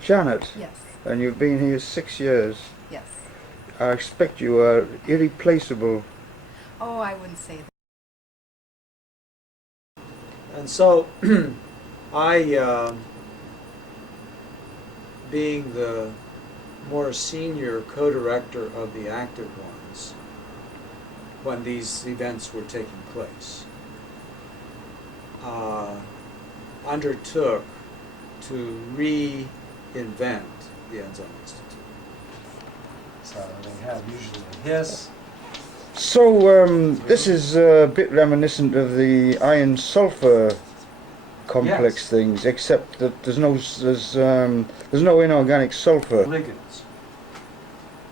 Janet. Yes. And you've been here 6 years. Yes. I expect you are irreplaceable. Oh, I wouldn't say that. And so, being the more senior co-director of the active ones, when these events were taking place, undertook to reinvent the Enzyme Institute. So they have usually a hiss. So this is a bit reminiscent of the iron sulfur complex Yes. things, except that there's no inorganic sulfur Ligands.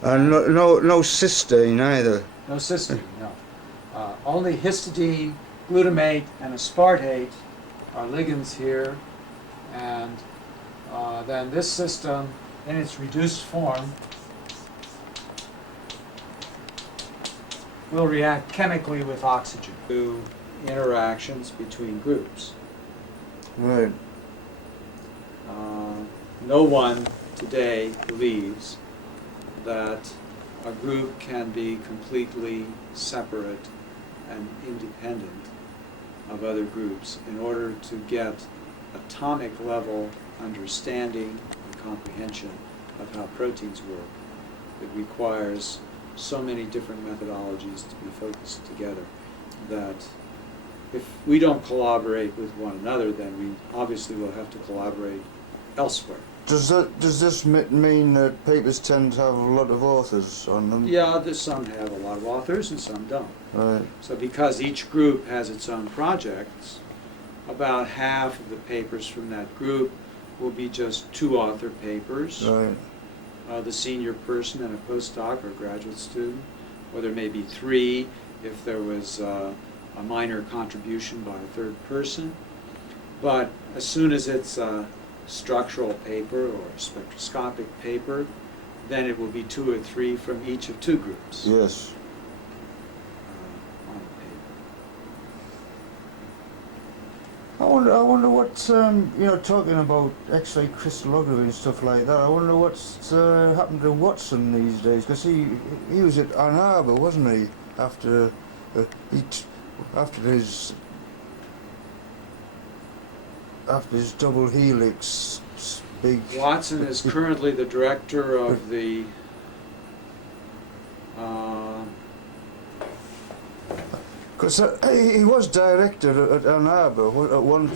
and no cysteine either. No cysteine, no. Only histidine, glutamate, and aspartate are ligands here, and then this system, in its reduced form, will react chemically with oxygen to interactions between groups. Right. No one today believes that a group can be completely separate and independent of other groups in order to get atomic level understanding and comprehension of how proteins work. It requires so many different methodologies to be focused together that if we don't collaborate with one another, then we obviously will have to collaborate elsewhere. Does this mean that papers tend to have a lot of authors on them? Yeah, some have a lot of authors and some don't. Right. So because each group has its own projects, about half of the papers from that group will be just two-author papers. Right. The senior person and a postdoc or graduate student, or there may be three if there was a minor contribution by a third person. But as soon as it's a structural paper or a spectroscopic paper, then it will be two or three from each of two groups. Yes. On the paper. I wonder what, talking about X-ray crystallography and stuff like that, I wonder what's happened to Watson these days, because he was at Ann Arbor, wasn't he, after his double helix big... Watson is currently the director of the Because he was director at Ann Arbor at one,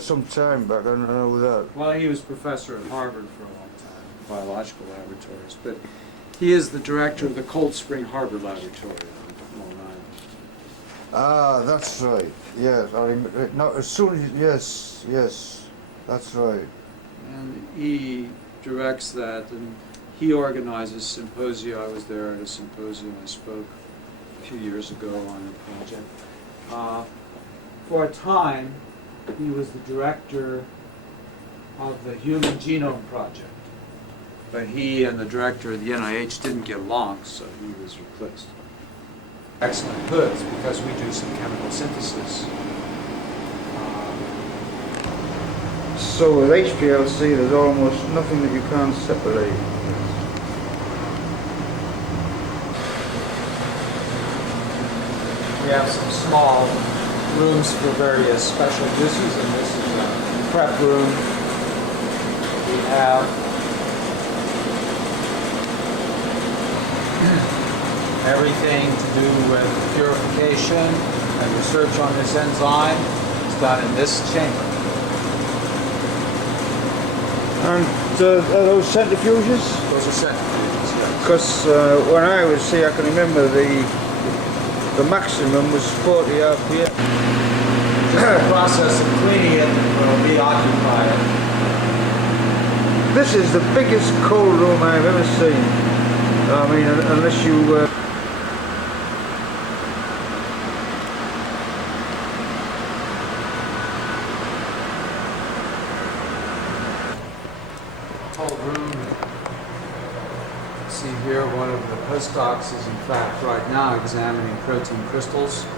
some time back. I know that. well, he was professor at Harvard for a long time, biological laboratories, but he is the director of the Cold Spring Harbor Laboratory on Long Island. Ah, that's right. Yes, I remember. No, as soon as yes, that's right. And he directs that, and he organizes symposia. I was there at a symposium. I spoke a few years ago on the project. For a time, he was the director of the Human Genome Project. But he and the director of the NIH didn't get along, so he was replaced. Excellent hoods, because we do some chemical synthesis. So with HPLC, there's almost nothing that you can't separate. We have some small rooms for various special uses, and this is a prep room. We have everything to do with purification and research on this enzyme is done in this chamber. And are those centrifuges? Those are centrifuges, yes. Because when I was here, I can remember the maximum was 40 RPM. Just the process of cleaning it will reoccupy it. This is the biggest cold room I've ever seen. I mean, unless you... Whole room. See here, one of the postdocs is in fact right now examining protein crystals in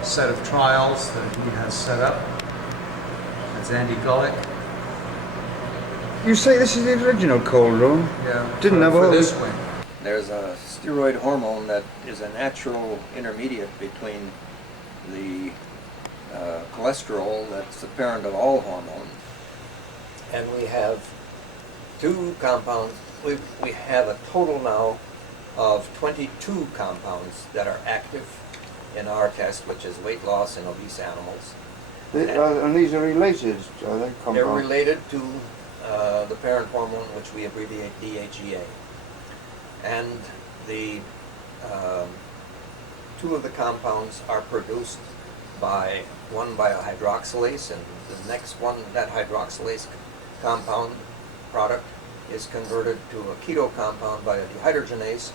a set of trials that he has set up. That's Andy Gulick. You say this is the original Coldrone? Yeah. Didn't have for all this the- one. There's a steroid hormone that is a natural intermediate between the cholesterol that's the parent of all hormones. And we have two compounds. We have a total now of 22 compounds that are active in our test, which is weight loss in obese animals. And these are related, I think, They're compounds. related to the parent hormone, which we abbreviate DHEA. And the two of the compounds are produced by a hydroxylase, and the next one, that hydroxylase compound product, is converted to a keto compound by a dehydrogenase,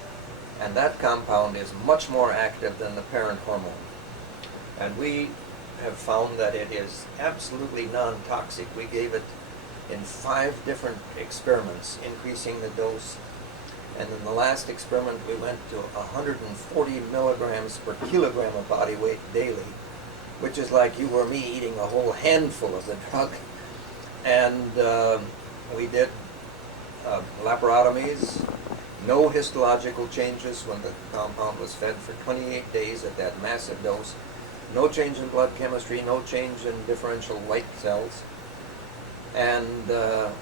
and that compound is much more active than the parent hormone. And we have found that it is absolutely non-toxic. We gave it in 5 different experiments, increasing the dose. And in the last experiment, we went to 140 milligrams per kilogram of body weight daily, which is like you or me eating a whole handful of the drug. And we did laparotomies, no histological changes when the compound was fed for 28 days at that massive dose, no change in blood chemistry, no change in differential white cells, and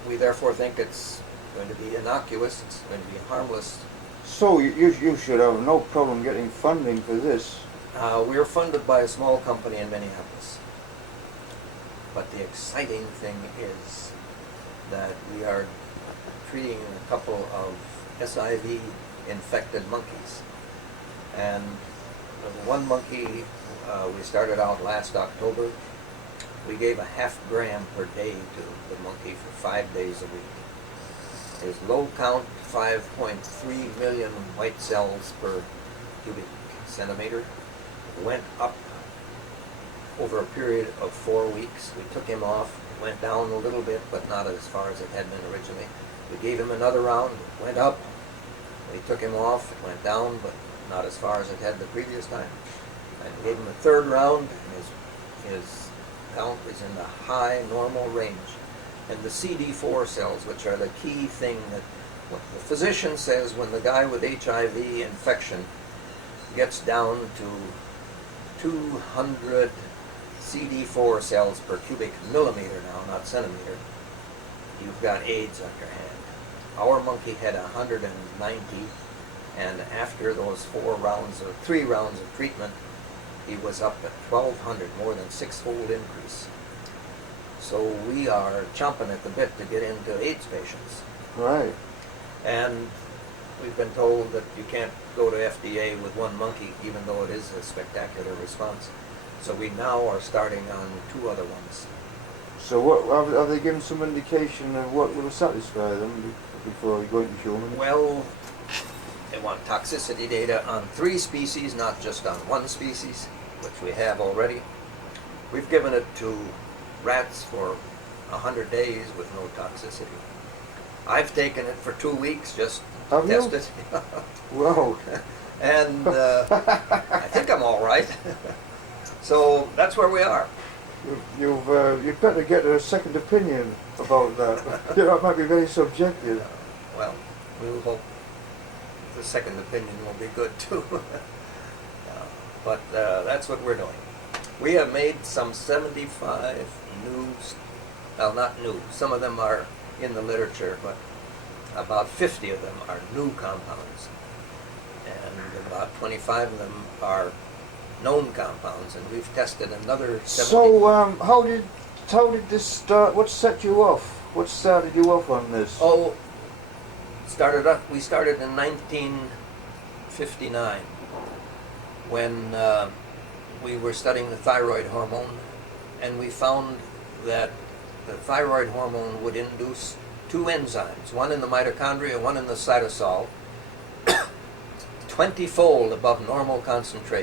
we therefore think it's going to be innocuous, it's going to be harmless. So you should have no problem getting funding for this. We're funded by a small company in Minneapolis. But the exciting thing is that we are treating a couple of SIV-infected monkeys. And the one monkey we started out last October. We gave a ½ gram per day to the monkey for 5 days a week. His low count, 5.3 million white cells per cubic centimeter, went up over a period of 4 weeks. We took him off, went down a little bit, but not as far as it had been originally. We gave him another round, it went up. We took him off, it went down, but not as far as it had the previous time. And we gave him a third round, and his count is in the high normal range. And the CD4 cells, which are the key thing that what the physician says when the guy with HIV infection gets down to 200 CD4 cells per cubic millimeter now, not centimeter, you've got AIDS on your hand. Our monkey had 190, and after those 3 rounds of treatment, he was up at 1,200, more than 6-fold increase. So we are chomping at the bit to get into AIDS patients. Right. And we've been told that you can't go to FDA with one monkey, even though it is a spectacular response. So we now are starting on 2 other ones. So what have they given some indication of what will satisfy them before you go into human? Well, they want toxicity data on 3 species, not just on 1 species, which we have already. We've given it to rats for 100 days with no toxicity. I've taken it for 2 weeks just to Have you? test it. Wow. And I think I'm all right. So that's where we are. You'd better get a second opinion about that. That might be very subjective. Well, we'll hope the second opinion will be good too. But that's what we're doing. We have made some 75 new, well, not new, some of them are in the literature, but about 50 of them are new compounds. And about 25 of them are known compounds, and we've tested another 70. So how did this start? What set you off? What started you off on this? Oh, we started in 1959 when we were studying the thyroid hormone, and we found that the thyroid hormone would induce 2 enzymes, one in the mitochondria, one in the cytosol, 20-fold above normal concentration.